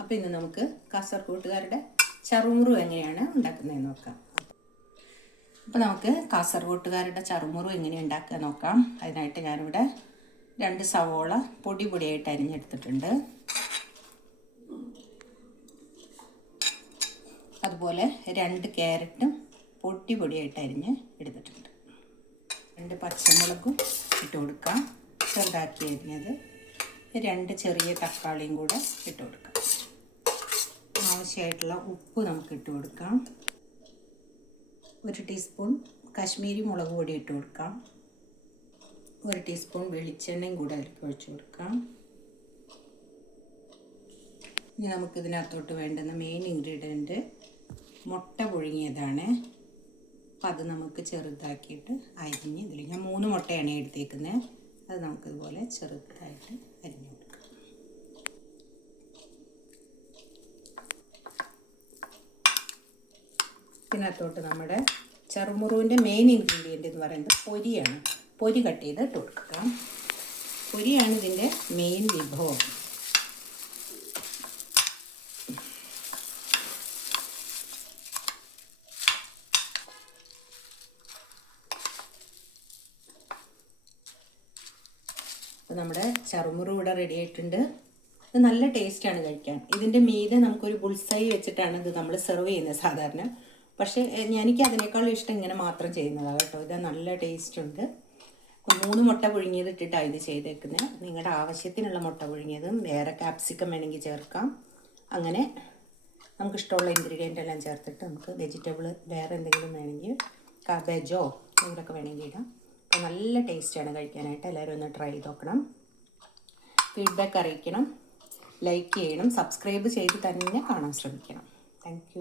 അപ്പോൾ ഇന്ന് നമുക്ക് കാസർഗോട്ടുകാരുടെ ചറുമുറു എങ്ങനെയാണ് ഉണ്ടാക്കുന്നതെന്ന് നോക്കാം. അപ്പോൾ നമുക്ക് കാസർഗോട്ടുകാരുടെ ചറുമുറു എങ്ങനെയാണ് ഉണ്ടാക്കുക നോക്കാം. അതിനായിട്ട് ഞാനിവിടെ 2 സവോള പൊടിയായിട്ട് അരിഞ്ഞെടുത്തിട്ടുണ്ട്. അതുപോലെ 2 ക്യാരറ്റും പൊടിയായിട്ട് അരിഞ്ഞ് എടുത്തിട്ടുണ്ട്. 2 പച്ചമുളകും ഇട്ട് കൊടുക്കാം, ചെറുതാക്കി അരിഞ്ഞത്. 2 ചെറിയ തക്കാളിയും കൂടെ ഇട്ട് കൊടുക്കാം. ആവശ്യമായിട്ടുള്ള ഉപ്പ് നമുക്ക് ഇട്ട് കൊടുക്കാം. 1 ടീസ്പൂൺ കാശ്മീരി മുളക് പൊടി ഇട്ട് കൊടുക്കാം. 1 ടീസ്പൂൺ വെളിച്ചെണ്ണയും കൂടെ അതിലേക്ക് ഒഴിച്ച് കൊടുക്കാം. ഇനി നമുക്കിതിനകത്തോട്ട് വേണ്ടുന്ന മെയിൻ ഇൻഗ്രീഡിയൻറ്റ് മുട്ട പുഴുങ്ങിയതാണ്. അപ്പം അത് നമുക്ക് ചെറുതാക്കിയിട്ട് അരിഞ്ഞ് ഇതിൽ ഞാൻ 3 മുട്ടയാണ് എടുത്തേക്കുന്നത്. അത് നമുക്കിതുപോലെ ചെറുതായിട്ട് അരിഞ്ഞു കൊടുക്കാം. ഇതിനകത്തോട്ട് നമ്മുടെ ചറുമുറുവിൻ്റെ മെയിൻ ഇൻഗ്രീഡിയൻ്റ് എന്ന് പറയുന്നത് പൊരിയാണ്. പൊരി കട്ട് ചെയ്ത് ഇട്ട് കൊടുക്കുക. പൊരിയാണ് ഇതിൻ്റെ മെയിൻ വിഭവം. അപ്പോൾ നമ്മുടെ ചറുമുറു ഇവിടെ റെഡി ആയിട്ടുണ്ട്. ഇത് നല്ല ടേസ്റ്റാണ് കഴിക്കാൻ. ഇതിൻ്റെ മീതെ നമുക്കൊരു ബുൾസൈ വെച്ചിട്ടാണ് ഇത് നമ്മൾ സെർവ് ചെയ്യുന്നത് സാധാരണ. പക്ഷേ എനിക്ക് അതിനേക്കാളും ഇഷ്ടം ഇങ്ങനെ മാത്രം ചെയ്യുന്നതാണ് കേട്ടോ. ഇത് നല്ല ടേസ്റ്റ് ഉണ്ട്. 3 മുട്ട പുഴുങ്ങിയത് ഇട്ടിട്ടാണ് ഇത് ചെയ്തേക്കുന്നത്. നിങ്ങളുടെ ആവശ്യത്തിനുള്ള മുട്ട പുഴുങ്ങിയതും വേറെ ക്യാപ്സിക്കം വേണമെങ്കിൽ ചേർക്കാം. അങ്ങനെ നമുക്കിഷ്ടമുള്ള ഇൻഗ്രീഡിയൻ്റ് എല്ലാം ചേർത്തിട്ട് നമുക്ക് വെജിറ്റബിൾ വേറെ എന്തെങ്കിലും വേണമെങ്കിൽ കാബേജോ എന്തൊക്കെ വേണമെങ്കിൽ ഇടാം. അപ്പോൾ നല്ല ടേസ്റ്റാണ് കഴിക്കാനായിട്ട്. എല്ലാവരും ഒന്ന് ട്രൈ ചെയ്ത് നോക്കണം. ഫീഡ്ബാക്ക് അറിയിക്കണം, ലൈക്ക് ചെയ്യണം, സബ്സ്ക്രൈബ് ചെയ്ത് തന്നെ കാണാൻ ശ്രമിക്കണം. Thank you.